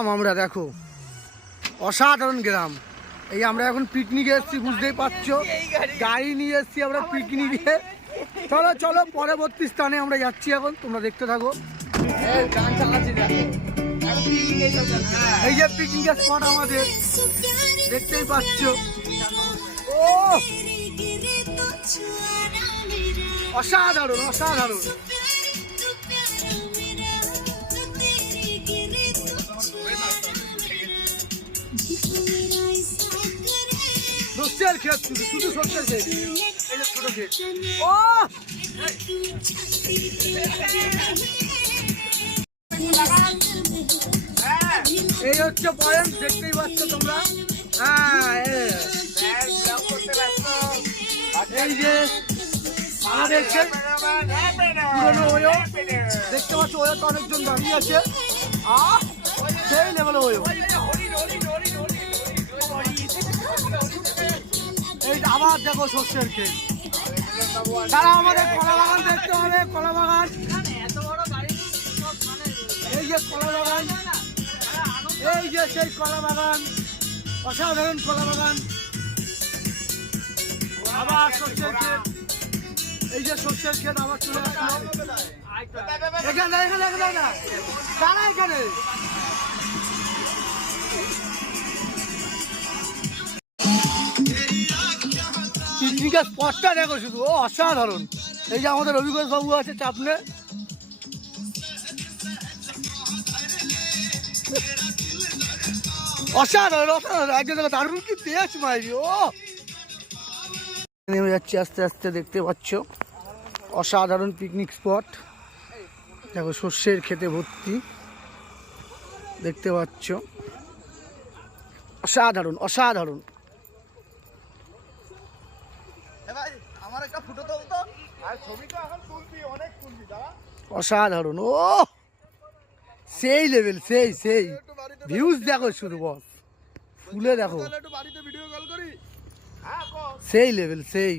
আমরা দেখো অসাধারণ গ্রাম। এই আমরা এখন পিকনিকে এসেছি, বুঝতেই পারছো, গাড়ি নিয়ে এসেছি আমরা পিকনিকে। চলো চলো পরবর্তী স্থানে আমরা যাচ্ছি এখন, তোমরা দেখতে থাকো। এই যে পিকনিকের স্পট আমাদের, দেখতেই পাচ্ছ। ও অসাধারণ অসাধারণ। সর্ষের ক্ষেত, শুধু শুধু সর্ষের ক্ষেত, এই যে ছোট ক্ষেত। ও এই হচ্ছে পয়েন্ট, দেখতেই পাচ্ছ তোমরা। হ্যাঁ এই যে আমাদের পুরোনো ওয়ো দেখতে পাচ্ছ, ওয়োতে অনেকজন দাঁড়িয়ে আছে। সেই লেভেলে ওয়ো। এই আবার দেখো সর্ষের ক্ষেত। তারা আমাদের কলা বাগান দেখতে হবে, কলা বাগান। এই যে কলা বাগান, এই যে সেই কলা বাগান, অসাধারণ কলা বাগান। আবার সর্ষের ক্ষেত, এই যে সর্ষের ক্ষেত আবার চলে আসলো এখানে। এখানে না তারা এখানে পিকনিকের স্পটটা দেখো শুধু, ও অসাধারণ। এই যে আমাদের রবিঘোষ বাবু আছে চাপনে। অসাধারণ অসাধারণ, একজন দেখো দারুণ কি তেজ মাইরি। ও নেমে যাচ্ছি আস্তে আস্তে, দেখতে পাচ্ছ অসাধারণ পিকনিক স্পট। দেখো সর্ষের ক্ষেতে ভর্তি, দেখতে পাচ্ছ অসাধারণ অসাধারণ। অসাধারণ, ও সেই লেভেল, সেই সেই ভিউজ দেখো শুধু, বস ফুলে দেখো, সেই লেভেল সেই।